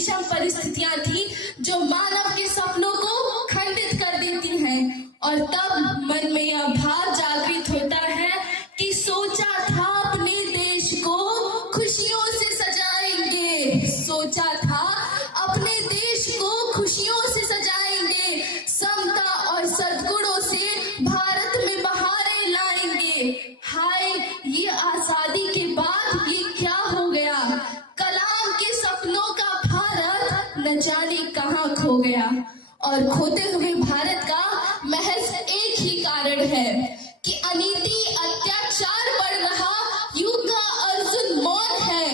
विषम परिस्थितियां थी जो मानव के सपनों को खंडित कर देती हैं। और तब मन में यह भाव जागृत होता है कि सोचा था अपने देश को खुशियों से सजाएंगे, सोचा था अपने देश को खुशियों से सजाएंगे, समता और सद्गुणों से भारत में बहारें लाएंगे। हाय, ये आजादी के बाद ये क्या हो गया, कलाम के सपनों का भारत न जाने कहां खो गया। और खोते हुए भारत का महज एक ही कारण है कि अनीति अत्याचार बढ़ रहा, युग का अर्जुन मौन है,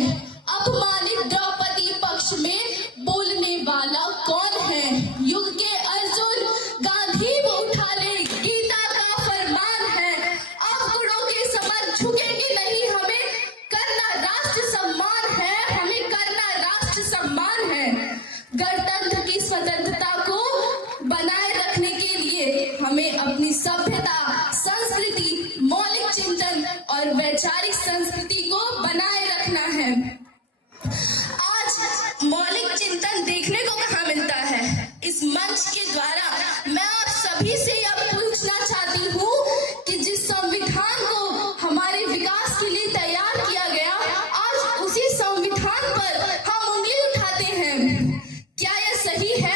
अपमानित द्रौपदी पक्ष में बोलने वाला कौन है। युग के अर्जुन गांधी वो उठा ले, गीता का फरमान है, अवगुणों के समक्ष झुकेंगे नहीं, हमें करना राष्ट्र सम्मान है, हमें करना राष्ट्र सम्मान है। गणतंत्र की स्वतंत्रता को बनाए रखने के लिए हमें अपनी सभ्यता, संस्कृति, मौलिक चिंतन और वैचारिक संस्कृति को बनाए रखना है। आज मौलिक चिंतन देखने को कहाँ मिलता है। इस मंच के द्वारा मैं आप सभी से यह पूछना चाहती हूँ कि जिस संविधान को हमारे विकास के लिए तैयार किया गया, आज उसी संविधान पर हम उंगली उठाते हैं। क्या यह सही है?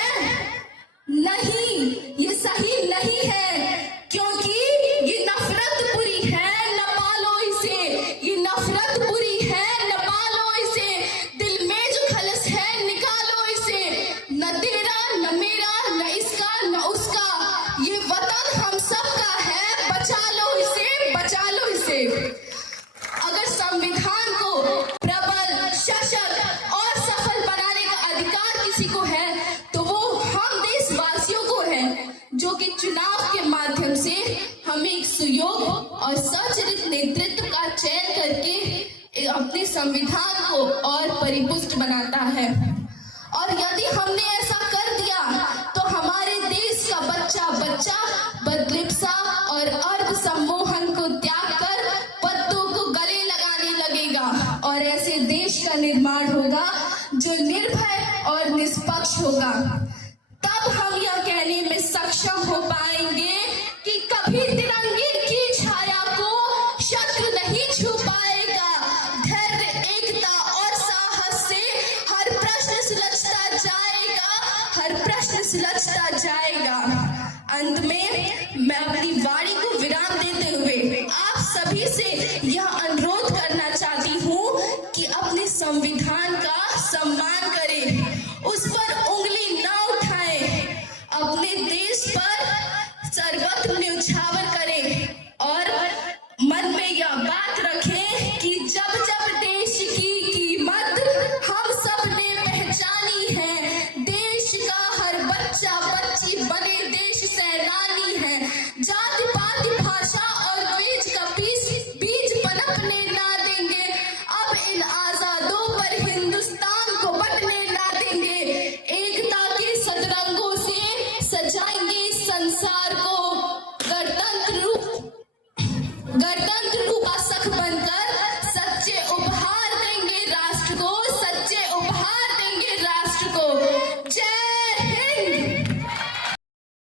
नहीं, ये सही नहीं है, क्योंकि ये नफरत बुरी है, न पालो इसे, ये नफरत बुरी है, न पालो इसे, दिल में जो खलस है निकालो इसे, न तेरा न मेरा न इसका न उसका, ये वतन हम सबका है, बचा लो इसे, बचा लो इसे। अगर संविधान को प्रबल, सशक्त और सफल बनाने का अधिकार किसी को है तो वो हम देशवासियों को है, जो कि चुनाव के माध्यम से हमें एक सुयोग्य और सचरित नेतृत्व का चयन करके अपने संविधान को और परिपुष्ट बनाता है। और यदि हमने ऐसा कर दिया तो हमारे देश का बच्चा बच्चा बदलिप्सा और अर्ध सम्मोहन को त्याग कर पत्तों को गले लगाने लगेगा, और ऐसे देश का निर्माण होगा जो निर्भय और निष्पक्ष होगा। तब हम यह कहने में सक्षम हो पाएंगे कि कभी तिरंगे की छाया को शत्रु नहीं छू पाएगा। धैर्य, एकता और साहस से हर प्रश्न सुलझता जाएगा, हर प्रश्न सुलझता जाएगा। अंत में मैं अपनी वाणी को विराम देते हुए आप सभी से यह अनुरोध करना चाहती हूँ कि अपने संविधान का सम्मान करें,